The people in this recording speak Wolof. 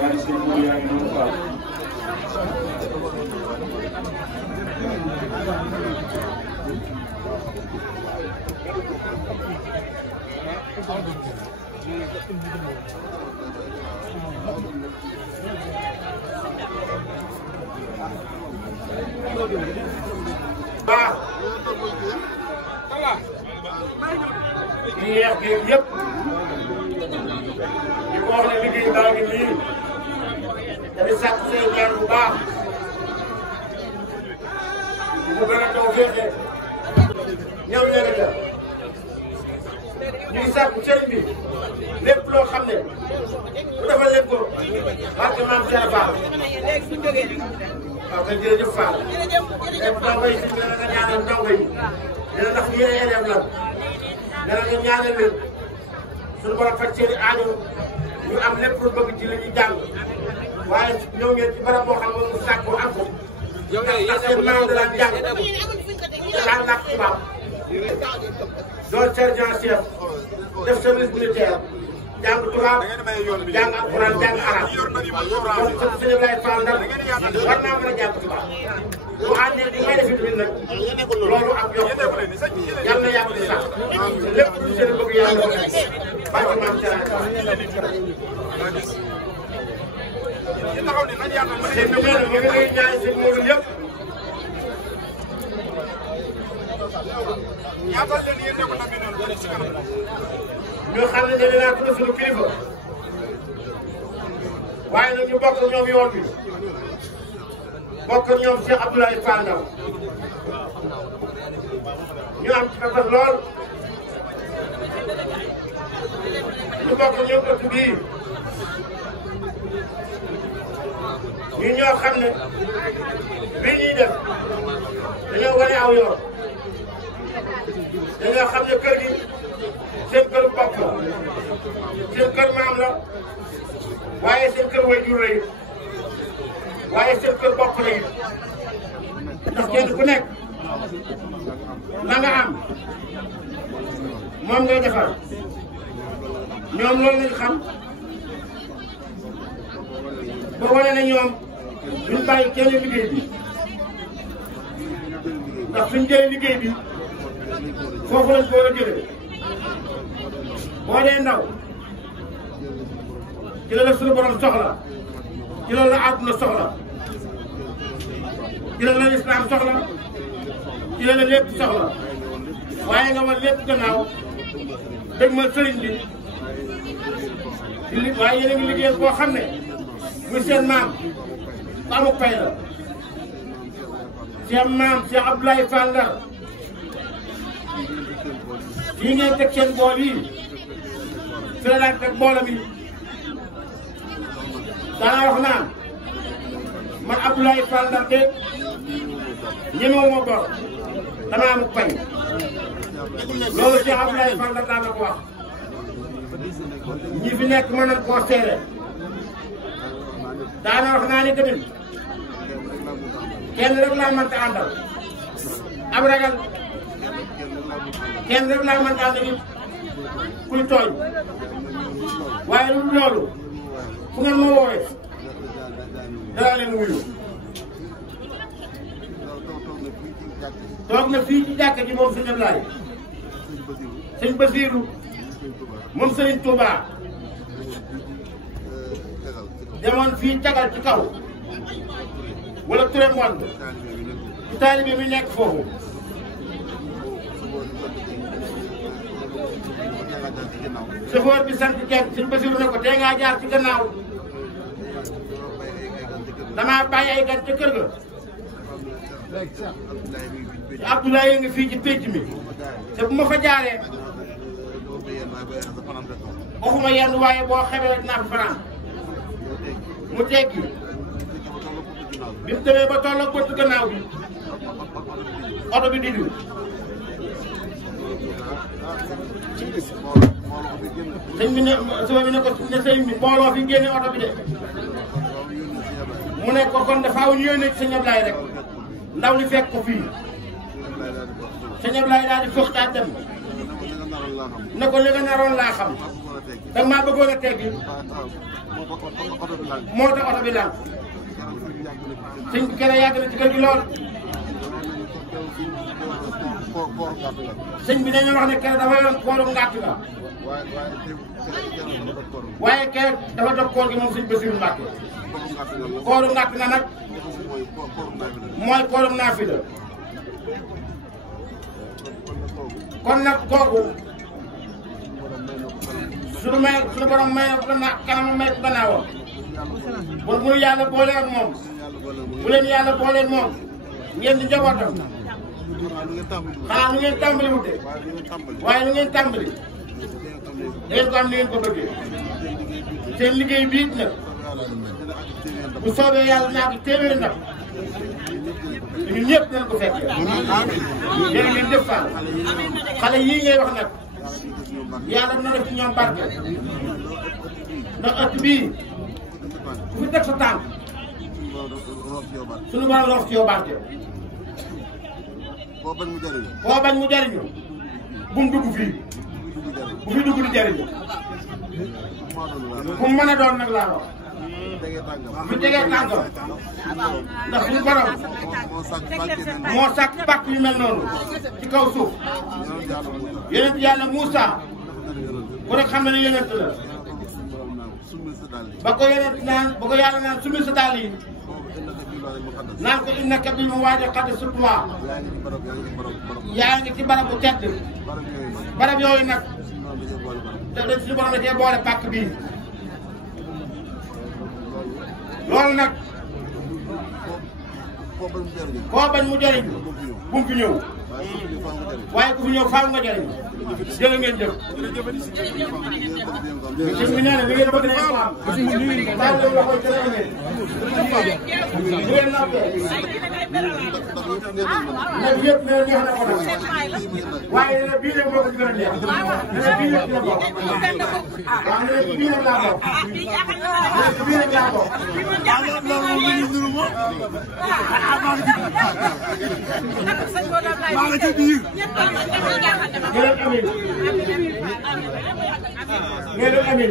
waaye seen mbir yaa ngi doon faal. waaw. yéex gi yëpp. di ko wax ne liggéey baa ngi nii. dañuy sàkk seen ñaan bu baax. mu gën a taw féete. ñëw ñële la. ñu ngi sàkku sëriñ bi. lépp loo xam ne. bu defal leen ko. barke maam Cheikh Fall. waaw kay jërëjëf Fall. lépp ndongo yi suñu la nga ñaanal ndongo yi. dina ndax yéen élève la. dana nga ñaanal leen. suñu borom faj seen i aajo. ñu am lépp lu bëgg ci li ñuy jàng. waaye ñëw ngeen ci barab boo xam ne mu sàkku am ko. ndax seen maam da daan jàng. te daan làkk tubaab. doon sergent chef. def service militaire. jàng tubaab jàng alxuraan jàng arab kon sëñ Ablaye Fall Ndar war naa mën a jàng tubaab bu àndee di may def it nag loolu ak yokk yàlla na yàgg di sax lépp lu seen bëgg yàlla ko barke maam Serigne sëñ bi nee na ñu ngi lay ñaan sëñ Modou yëpp ñu xam ne dañu naan tudd suñu kilifa waaye nag ñu bokk ñoom yoon bi bokk ñoom Cheikh Abdoulaye Fall Ndar ñu am ci kàttan lool ñu bokk ñoom ëtt bii ñu ñoo xam ne bii ñuy def dañoo wane aw yoon dañoo xam ne kër gi seen kër bopp la seen kër maam la waaye seen kër waajur la it waaye seen kër bopp la it ndax kenn ku nekk la nga am moom ngay defar ñoom loolu lañ xam ba wane na ñoom duñ bàyyi kenn liggéey bi ndax suñ jëlee liggéey bi foofu lañ ko war a jëlee boo dee ndaw ci la la suñu borom soxla ci la la àdduna soxla ci la la islam soxla ci la la lépp soxla waaye nga war lépp gannaaw dëgg ma sëriñ bi waaye yéen a ngi liggéeyal boo xam ne muy seen maam ba amuk pay la seen maam Cheikh Abdoulaye Fall Ndar fii ngeen teg seen bool yi fi la daan teg boolam yi daanaa wax naan man Abdoulaye Fall Ndar de ñemewuma bor dama am pay loolu Cheikh Abdoulaye Fall Ndar daan na ko wax ñi fi nekk mën nañ koo seere daanaa wax naa ni que kenn rek laa mënta àndal ab ragal kenn rek laa mënta àndal it kuy tooñ waaye lu loolu fu ngeen ma woowee danaa leen wuyu toog na fii ci jàkka ji moom sëñ Ablaye sëñ Basiiru moom sëriñ Touba demoon fii tagal ci kaw wala Touré Monde ci taalibe mi nekk foofu chauffeur bi sant kenn sëñ Basiiru ne ko tee ngaa jaar ci gannaaw damaa bàyyi ay gan ca kër ga Abdoulaye ngi fii ci pénc mi te bu ma fa jaaree waxuma yenn waaye boo xamee naa fanaan mu teggi bi mu demee ba toll ak bëtt gannaaw bi oto bi di sëñ bi ne suba bi ne ko ne sëñ bi mbooloo fi génne oto bi de mu ne ko kon dafaaw ñu yónnee ci sëñ Ablaye rek ndaw li fekk ko fii sëñ Ablaye daal di fëxtaat dem ne ko li nga naroon laa xam da maa bëggoon a teggi moo tax oto bi laal sëñ bi kenn yàgg na ci kër gi lool sëñ bi dañoo wax ne kenn dafa yoon kooru ngàtt nga waaye kenn dafa dog koor gi moom sëñ Bassirou Mbacké kooru ngàtt nga nag mooy kooru naafila kon nag kooku suñu borom may na kanam may ko gannaawam bon muy yàlla boole ak moom bu leen yàlla boole moom ngeen di njabootam xanaa nu ngeen tàmbali wute waaye nu ngeen tàmbali da ngeen ko am ni ngeen ko bëggee seen liggéey biit nag bu soobee yàlla naa ko téeméeri ndam ñun ñëpp dinañ ko fekkee jërë ngeen def Fall xale yii ngay wax nag yàlla dina def ci ñoom barke ndax ëtt bii ku fi teg sa tànk suñu borom roof ci yow barke koo bañ mu jariñu bu mu dugg fii bu fi dugg di jariñu ku mu mën a doon nag laa wax bu tegee tànkam ndax suñu borom moo sàkk pàkk yu mel noonu ci kaw suuf yonent yàlla Moussa ku ne xam na ne yonent la ba ko yàlla naan sumil sa dàll yi naan ko innaka bil waadil tuwa yaa ngi ci barab bu tedd barab yooyu nag te dañ suñu borom da cee boole pàkk bii loolu nag koo bañ mu jëriñ bu mu fi ñëw waaye ku fi ñëw faaw nga jëriñ jërë ngeen jëf. sëñ bi nee na li ngeen bëgg nañ ko am. daal di la koy jërëjëf. bu ngeen noppee. nag yëpp nee neex na ko nag. waaye nee na bii rek moo ko ci gën a neex. nee na bii rek dina bokk. waaw nee na bii rek laa bokk. nee na bii rek laa bokk. maa ngi ci biir. Amin.